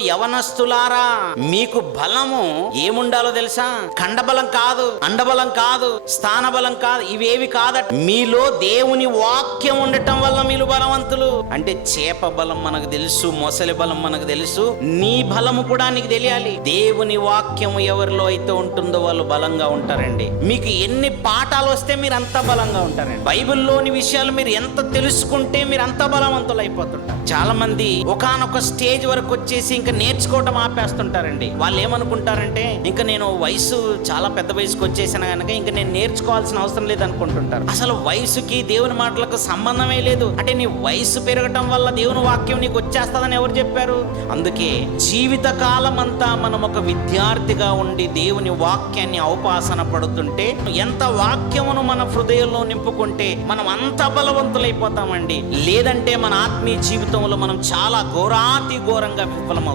యవనస్తులారా, మీకు బలము ఏముండాలో తెలుసా? కండబలం కాదు, అండబలం కాదు, స్థానబలం కాదు, ఇవేవి కాదట. మీలో దేవుని వాక్యం ఉండటం వల్ల మీరు బలవంతులు. అంటే చేప బలం మనకు తెలుసు, మొసలి బలం మనకు తెలుసు, నీ బలము కూడా నీకు తెలియాలి. దేవుని వాక్యం ఎవరిలో అయితే ఉంటుందో వాళ్ళు బలంగా ఉంటారండి. మీకు ఎన్ని పాఠాలు వస్తే మీరు అంత బలంగా ఉంటారండి. బైబిల్లోని విషయాలు మీరు ఎంత తెలుసుకుంటే మీరు అంత బలవంతులు అయిపోతుంటారు. చాలా మంది ఒకానొక స్టేజ్ వరకు వచ్చేసి ఇంకా నేర్చుకోవటం ఆపేస్తుంటారండి. వాళ్ళు ఏమనుకుంటారంటే, ఇంకా నేను వయసు చాలా పెద్ద వయసుకు వచ్చేసాను కనుక ఇంకా నేను నేర్చుకోవాల్సిన అవసరం లేదు అనుకుంటుంటారు. అసలు వయసుకి దేవుని మాటలకు సంబంధమే లేదు. అంటే నీ వయసు పెరగటం వల్ల దేవుని వాక్యం నీకు వచ్చేస్తుందని ఎవరు చెప్పారు? అందుకే జీవిత కాలం అంతా మనం ఒక విద్యార్థిగా ఉండి దేవుని వాక్యాన్ని ఔపాసన పడుతుంటే, ఎంత వాక్యమును మన హృదయంలో నింపుకుంటే మనం అంత బలవంతులైపోతామండి. లేదంటే మన ఆత్మీయ జీవితంలో మనం చాలా ఘోరాతి ఘోరంగా విఫలమవుతాం.